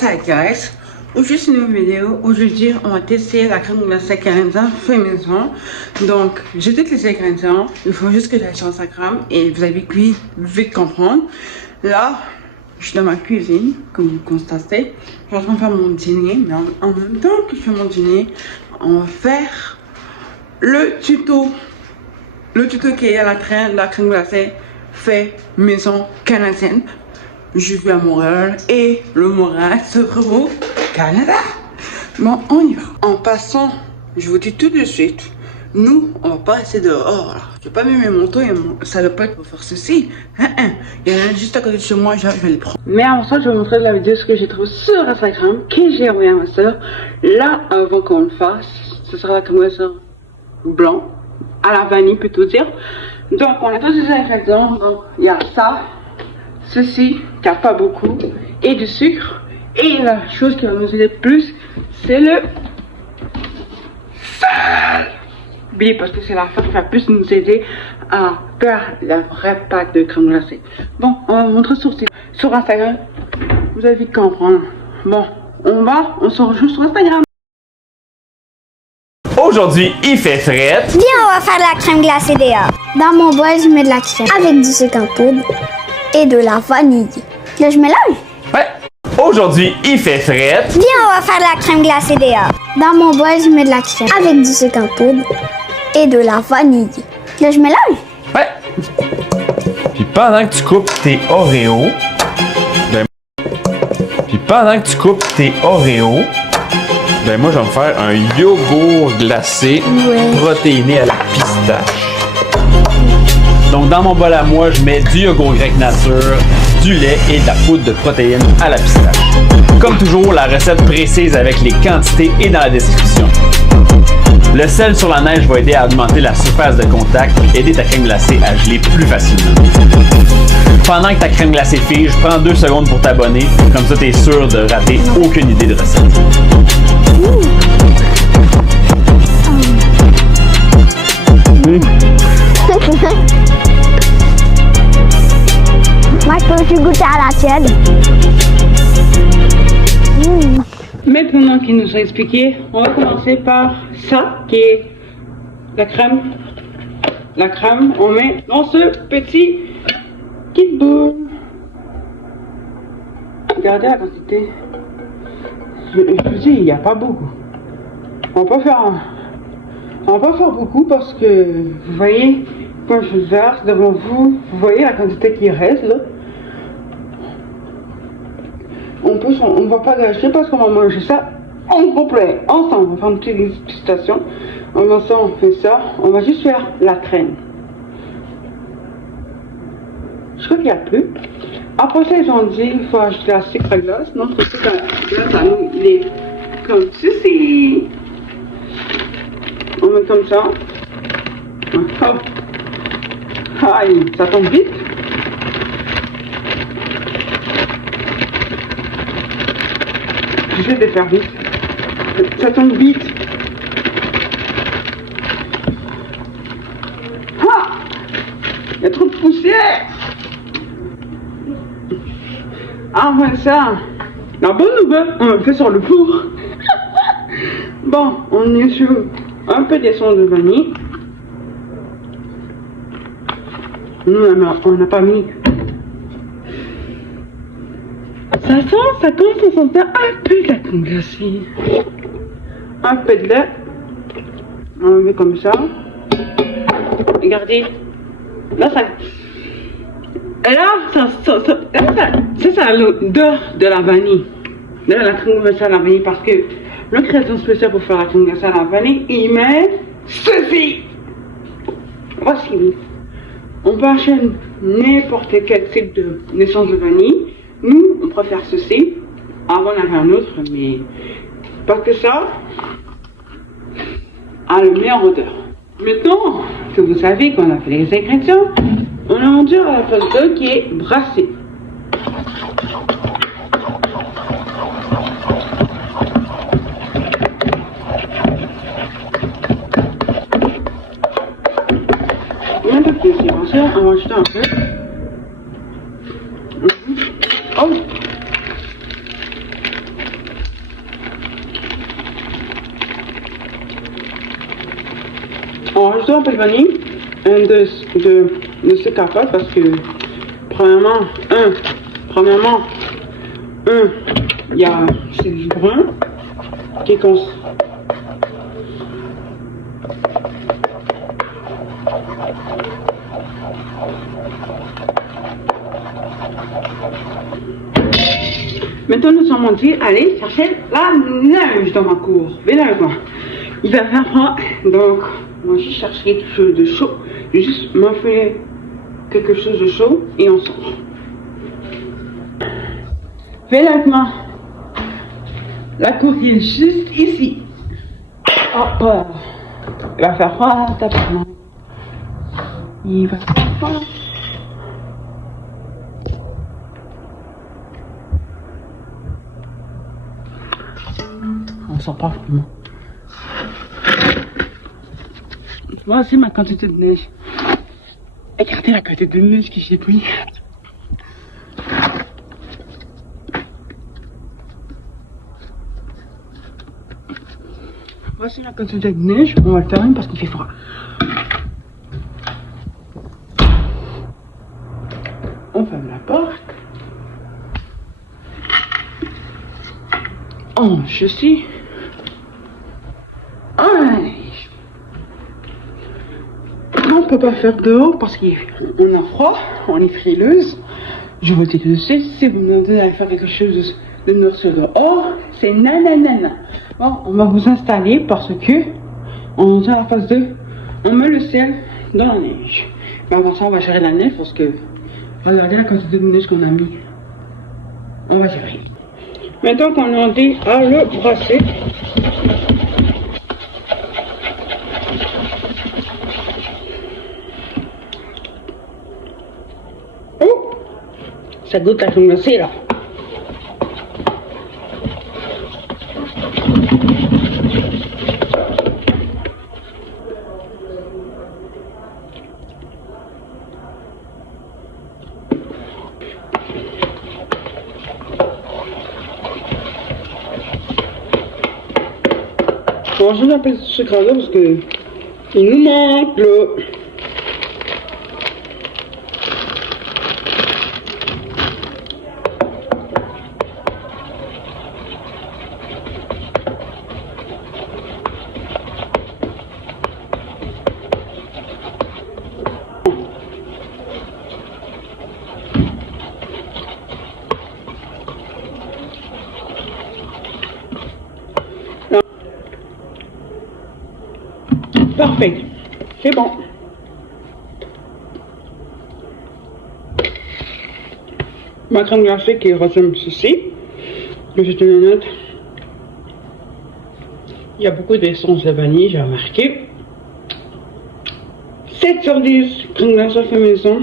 What's up guys? Aujourd'hui c'est une nouvelle vidéo. Aujourd'hui on va tester la crème glacée canadienne fait maison. Donc j'ai toutes les ingrédients. Il faut juste que j'aille sur Instagram et vous avez vite comprendre. Là je suis dans ma cuisine comme vous constatez. Je suis en train de faire mon dîner, mais en même temps que je fais mon dîner, on va faire le tuto. Le tuto qui est à la crème glacée fait maison canadienne. Je vis à Montréal et le Montréal se trouve au Canada. Bon, on y va. En passant, je vous dis tout de suite, nous, on va pas rester dehors. Je vais pas mettre mes manteaux et mon salopette pour faire ceci. Il y en a juste à côté de chez moi, je vais les prendre. Mais avant ça, je vais vous montrer la vidéo ce que j'ai trouvé sur Instagram, que j'ai envoyé à ma soeur. Là, avant qu'on le fasse, ce sera la crème glacée blanc, à la vanille plutôt dire. Donc, on a tous ces ingrédients. Donc, il y a ça. Ceci, qui a pas beaucoup, et du sucre. Et la chose qui va nous aider plus, c'est le sel. Oui, parce que c'est la chose qui va plus nous aider à faire la vraie pâte de crème glacée. Bon, on va vous montrer sur Instagram. Vous allez vite comprendre. Bon, on se rejoint sur Instagram. Aujourd'hui, il fait frais. Viens, on va faire de la crème glacée dehors. Dans mon bol, je mets de la crème avec du sucre en poudre et de la vanille. Là, je mélange. Ouais. Aujourd'hui, il fait frais. Viens, on va faire de la crème glacée dehors. Dans mon bol, je mets de la crème avec du sucre en poudre et de la vanille. Là, je mélange. Ouais. Puis pendant que tu coupes tes Oreos, moi, je vais me faire un yogourt glacé protéiné à la pistache. Donc, dans mon bol à moi, je mets du yogourt grec nature, du lait et de la poudre de protéines à la pistache. Comme toujours, la recette précise avec les quantités est dans la description. Le sel sur la neige va aider à augmenter la surface de contact et aider ta crème glacée à geler plus facilement. Pendant que ta crème glacée fige, prends 2 secondes pour t'abonner, comme ça tu es sûr de rater aucune idée de recette. Moi, je peux aussi goûter à la tienne. Maintenant qu'il nous a expliqué, on va commencer par ça qui est la crème. La crème, on met dans ce petit kit boule. Regardez la quantité. Je vous dis, il n'y a pas beaucoup. On va pas faire beaucoup parce que vous voyez, quand je verse devant vous, vous voyez la quantité qui reste là. On va pas gâcher parce qu'on va manger ça en complet, ensemble. On va faire une petite dégustation. On fait ça. On va juste faire la crème. Je crois qu'il n'y a plus. Après ça, ils ont dit il faut ajouter la sucre glace. Notre sucre glace à nous, il est comme ceci. On met comme ça. Oh. Aïe, ça tombe vite. J'essaie de faire vite. Ça tombe vite. Ah! Il y a trop de poussière. Ah, ouais, ça. La bonne nouvelle, on le fait sur le four. Bon, on est sur un peu d'essence de vanille. Nous, on n'a pas mis. Ça commence à sentir un peu de la crème glacée. Un peu de lait. On le met comme ça. Regardez. Là, ça. Et là, c'est ça l'odeur de la vanille. De la crème glacée à la vanille. Parce que le créateur spécial pour faire la crème glacée à la vanille, il met ceci. Voici. On peut acheter n'importe quel type d'essence de vanille. Nous, on préfère ceci. Avant, on avait un autre, mais parce que ça a le meilleur odeur. Maintenant que vous savez qu'on a fait les ingrédients, on a rendu à la phase 2 qui est brasser. Maintenant que c'est brassé, on va ajouter un peu. Oh! On rajoute un peu de vanille, de ce capote parce que premièrement, il y a c'est du brun qui est Maintenant, nous sommes dit, allez chercher la neige dans ma cour. Venez avec moi. Il va faire froid, donc moi je chercherai quelque chose de chaud. Je vais juste m'enfiler quelque chose de chaud et on sort. Venez avec moi. La cour qui est juste ici. Hop. Il va faire froid, tabarnak. Il va faire froid. On sort pas vraiment. Voici ma quantité de neige. Regardez la quantité de neige que j'ai pris. Voici la quantité de neige. On va le fermer parce qu'il fait froid. On ferme la porte. On ceci. On peut pas faire dehors parce qu'on a froid, on est frileuse. Je vous dis tout de suite, si vous me demandez d'aller faire quelque chose de nourriture dehors, c'est nanana. Bon, on va vous installer parce que on est à la phase 2, on met le ciel dans la neige. Mais avant ça, on va gérer la neige parce que regardez la quantité de neige qu'on a mis. On va gérer. Maintenant qu'on a dit à le brasser. Oh, ça goûte la crème glacée là. On va juste un peu de sucre à l'eau parce que il nous manque l'eau. Parfait, c'est bon. Ma crème glacée qui ressemble ceci. Je te le note. Il y a beaucoup d'essence de vanille, j'ai remarqué. 7 sur 10, crème glacée fait maison.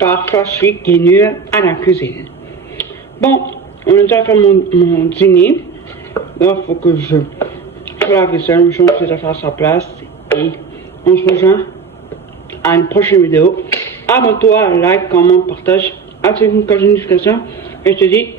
Parfois, je suis qui est nul à la cuisine. Bon, on a déjà fait mon dîner. Là, il faut que je fais la vaisselle, je change les affaires à sa place. Et on se rejoint à une prochaine vidéo. Abonne-toi, like, comment, partage, active une cloche de notification. Et je te dis